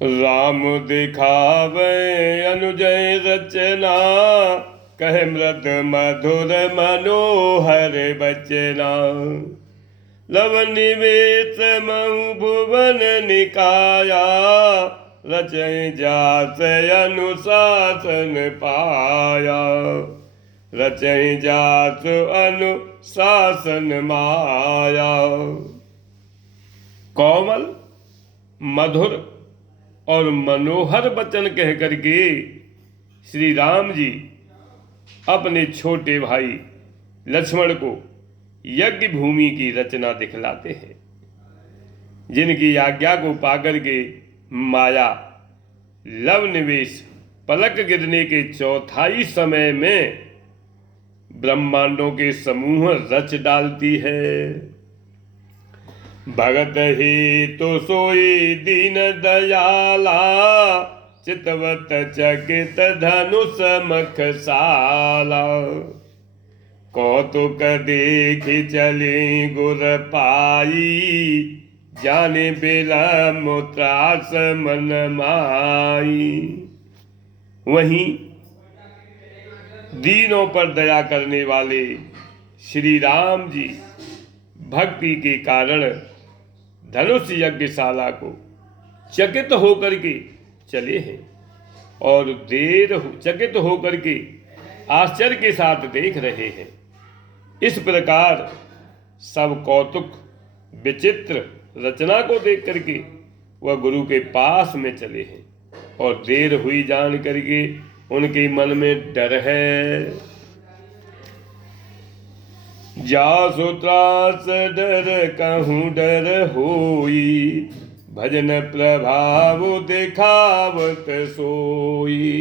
राम दिखावे अनुजय रचना, कहे मृद मधुर मनोहर बचना। लव निवेश महु भुवन निकाया, रचय जास अनुशासन पाया। रचय जास अनुशासन माया। कोमल मधुर और मनोहर वचन कह करके श्री राम जी अपने छोटे भाई लक्ष्मण को यज्ञ भूमि की रचना दिखलाते हैं, जिनकी आज्ञा को पाकर के माया लव निवेश पलक गिरने के चौथाई समय में ब्रह्मांडों के समूह रच डालती है। भगत ही तो सोई दीन दयाला, चितवत चकित धनुष मखसाला। कौतुक देख चली गुर पाई, जाने बिलम त्रास मन माई। वहीं दीनों पर दया करने वाले श्री राम जी भक्ति के कारण धनुष यज्ञशाला को चकित होकर के चले हैं और चकित होकर के आश्चर्य के साथ देख रहे हैं। इस प्रकार सब कौतुक विचित्र रचना को देख करके वह गुरु के पास में चले हैं और देर हुई जान करके उनके मन में डर है। जासु त्रास डर कहूँ डर होई, भजन प्रभाव दिखावत सोई।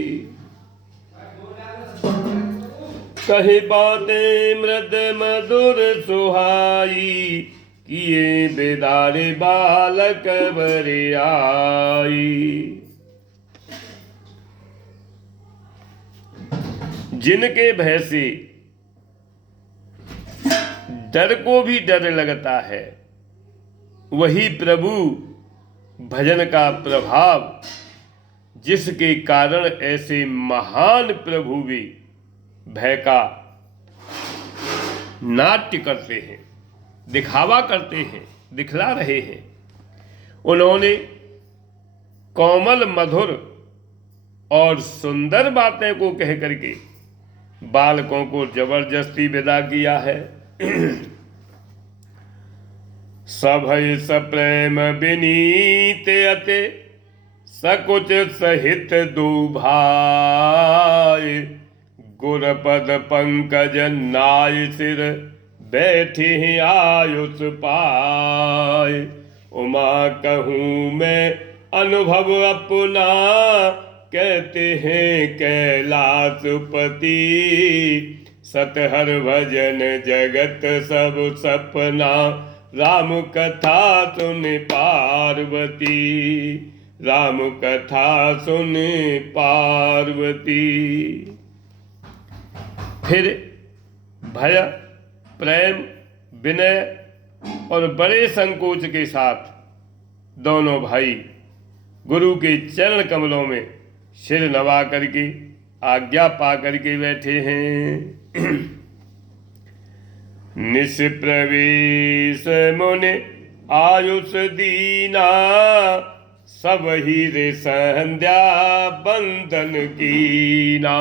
कही बातें मृद मधुर सुहाई, किए बेदारे बालक बरे आई। जिनके भय से डर को भी डर लगता है, वही प्रभु भजन का प्रभाव, जिसके कारण ऐसे महान प्रभु भी भय का नाट्य करते हैं, दिखावा करते हैं, दिखला रहे हैं। उन्होंने कोमल मधुर और सुंदर बातें को कह करके बालकों को जबरदस्ती विदा किया है। सभय सप्रेम विनीत अते, सकुच सहित दुभाय। गुरपद पंकज नाय सिर, बैठे आयुष पाय। उमा कहूँ मैं अनुभव अपना, कहते हैं कैलाशपति। सतहर भजन जगत सब सपना, राम कथा सुन पार्वती। राम कथा सुन पार्वती। फिर भय, प्रेम, विनय और बड़े संकोच के साथ दोनों भाई गुरु के चरण कमलों में सिर नवा करके आज्ञा पा करके बैठे हैं। निस प्रवेश मुनि आयुष दीना, सब ही रे संध्या बंधन कीना।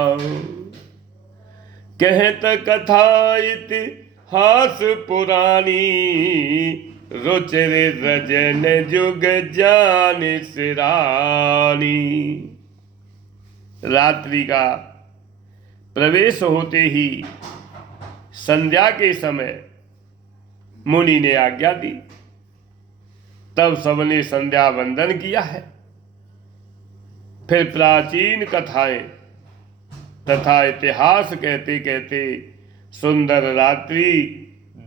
कहत कथा इतिहास पुरानी, रुचिर रजन जुग जान सिरानी। रात्रि का प्रवेश होते ही संध्या के समय मुनि ने आज्ञा दी, तब सबने संध्या वंदन किया है। फिर प्राचीन कथाएं तथा इतिहास कहते कहते सुंदर रात्रि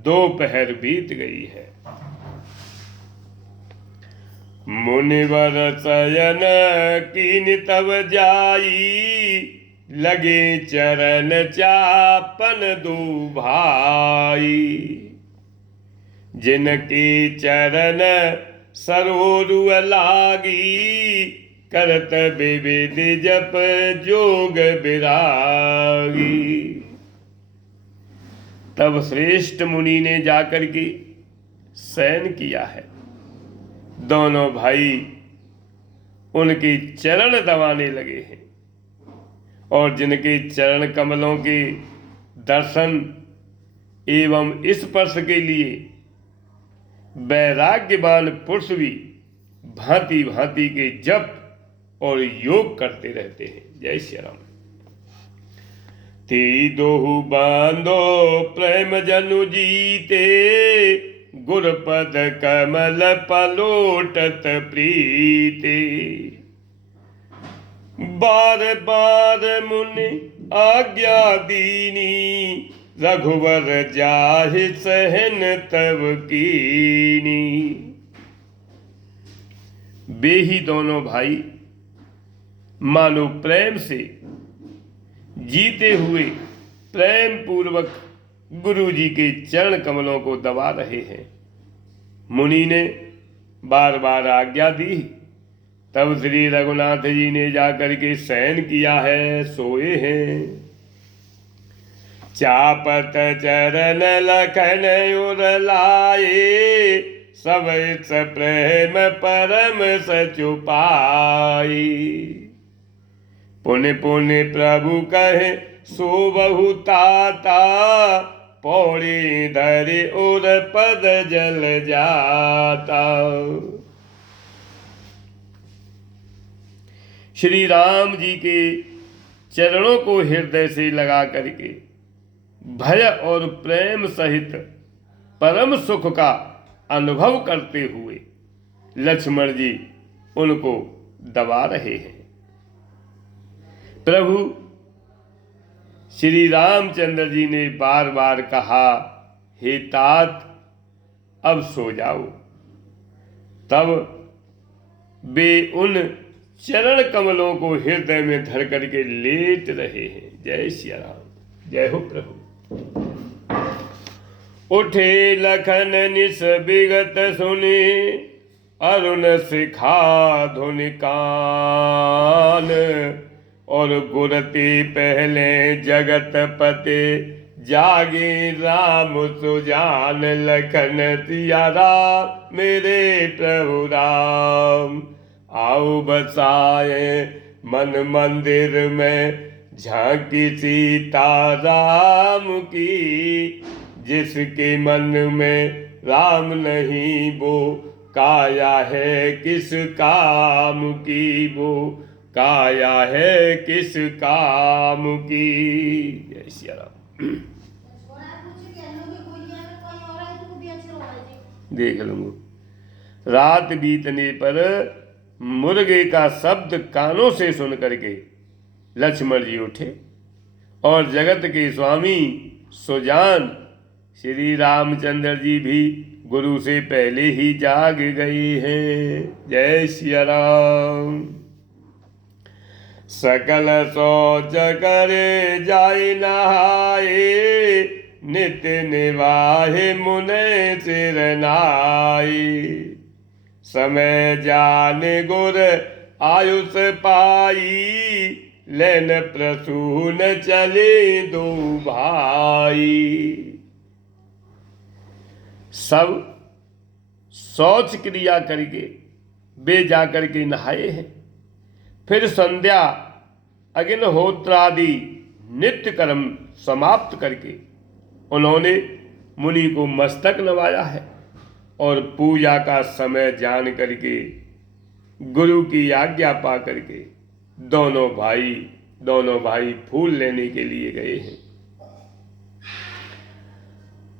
दोपहर बीत गई है। मुनिवर शयन कीन तब जाई, लगे चरण चापन दो भाई। जिनके चरण सरोरु लागी, करत विविध जप जोग विरागी। तब श्रेष्ठ मुनि ने जाकर के शयन किया है। दोनों भाई उनके चरण दबाने लगे हैं और जिनके चरण कमलों के दर्शन एवं स्पर्श के लिए वैराग्यवान पुरुष भी भांति भांति के जप और योग करते रहते हैं। जय श्री राम। ते दोहु बांधो प्रेम जनु जीते, गुरपद कमल पलोटत प्रीते। बार बार मुनि आज्ञा दीनी, रघुवर जाहि सहन तब कीनी। वे ही दोनों भाई मानो प्रेम से जीते हुए प्रेम पूर्वक गुरु जी के चरण कमलों को दबा रहे हैं। मुनि ने बार बार आज्ञा दी, तब श्री रघुनाथ जी ने जाकर के शयन किया है, सोए हैं। चापत चरण लखन उर लाए, सब प्रेम परम सचु पाई। पुण्य पुण्य प्रभु कहे सो बहु ताता, पौड़ी धरे और पद जल जाता। श्री राम जी के चरणों को हृदय से लगा करके भय और प्रेम सहित परम सुख का अनुभव करते हुए लक्ष्मण जी उनको दबा रहे हैं। प्रभु श्री रामचंद्र जी ने बार बार कहा, हे तात अब सो जाओ। तब वे उन चरण कमलों को हृदय में धर करके लेट रहे हैं। जय श्री राम। जय हो प्रभु। उठे लखन निस विगत सुने, अरुण शिखा धुनि कान। और गुरती पहले जगत पते, जागे राम सुजान। लखन सिया राम मेरे प्रभु राम, आओ बसाए मन मंदिर में। झांकी सीता राम की, जिसके मन में राम नहीं वो काया है किस काम की। वो काया है किस काम की। जय श्री राम। देख लूंगा। रात बीतने पर मुर्गे का शब्द कानों से सुन करके लक्ष्मण जी उठे और जगत के स्वामी सुजान श्री रामचंद्र जी भी गुरु से पहले ही जाग गए हैं। जय श्री राम। सकल सोच करे जाय नहाए, नित्य निवाहे मुने सिर नाई। समय जाने गुर आयुष पाई, लेन प्रसून चले दो भाई। सब शौच क्रिया करके वे जाकर के नहाए हैं। फिर संध्या अग्निहोत्रादि नित्य कर्म समाप्त करके उन्होंने मुनि को मस्तक नवाया है और पूजा का समय जान करके गुरु की आज्ञा पा करके दोनों भाई फूल लेने के लिए गए हैं।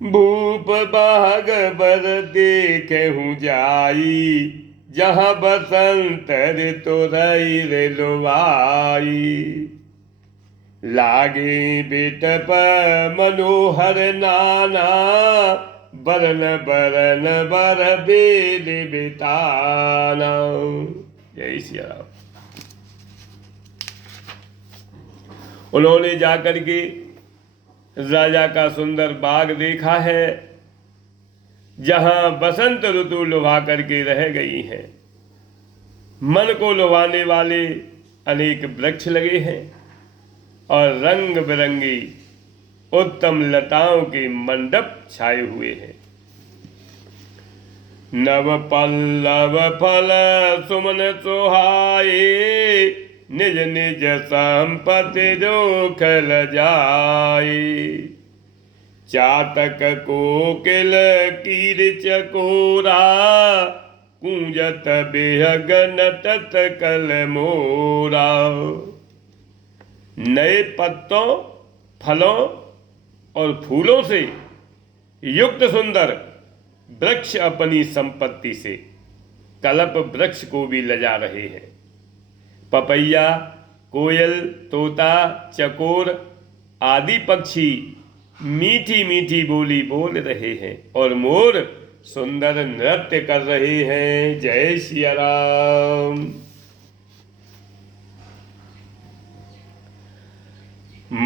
भूप बाग बर देखहु जाई, जहाँ बसंत ऋतु रई लुवाई। लागे बिटप मनोहर नाना, बरन बरन बर बेद बिताना। जय श्री राम। उन्होंने जाकर के राजा का सुंदर बाग देखा है, जहां बसंत ऋतु लुभा करके रह गई है। मन को लुभाने वाले अनेक वृक्ष लगे हैं और रंग बिरंगी उत्तम लताओं के मंडप छाए हुए हैं। नव पल्लव फल सुमन सुहाए, निज निज संपत्ति जोखल जाए। चातक कोकिल कीर चकोरा, कूंजत बेहग नटत कल मोरा। नए पत्तों, फलों और फूलों से युक्त सुंदर वृक्ष अपनी संपत्ति से कल्प वृक्ष को भी लजा रहे हैं। पपैया, कोयल, तोता, चकोर आदि पक्षी मीठी मीठी बोली बोल रहे हैं और मोर सुंदर नृत्य कर रहे हैं। जय सिया राम।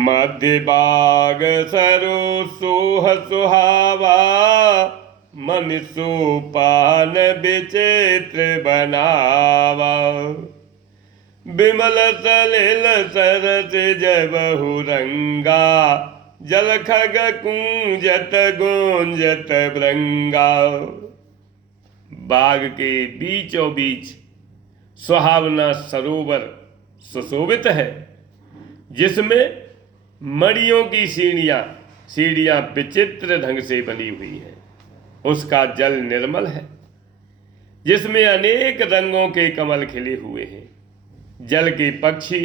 मध्य बाग सरो सोह सुहावा, मन सोपान विचित्र बनावा। बिमल सलिल सरस जबहु रंगा, जल खग कूंजत गोंजत भृंगा। बाग के बीचों बीच सुहावना सरोवर सुशोभित है, जिसमें मणियों की सीढ़ियां विचित्र ढंग से बनी हुई हैं। उसका जल निर्मल है, जिसमें अनेक रंगों के कमल खिले हुए हैं। जल के पक्षी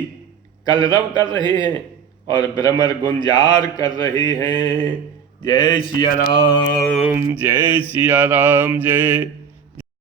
कलरव कर रहे हैं और भ्रमर गुंजार कर रहे हैं। जय सिया राम, जय सिया राम, जय।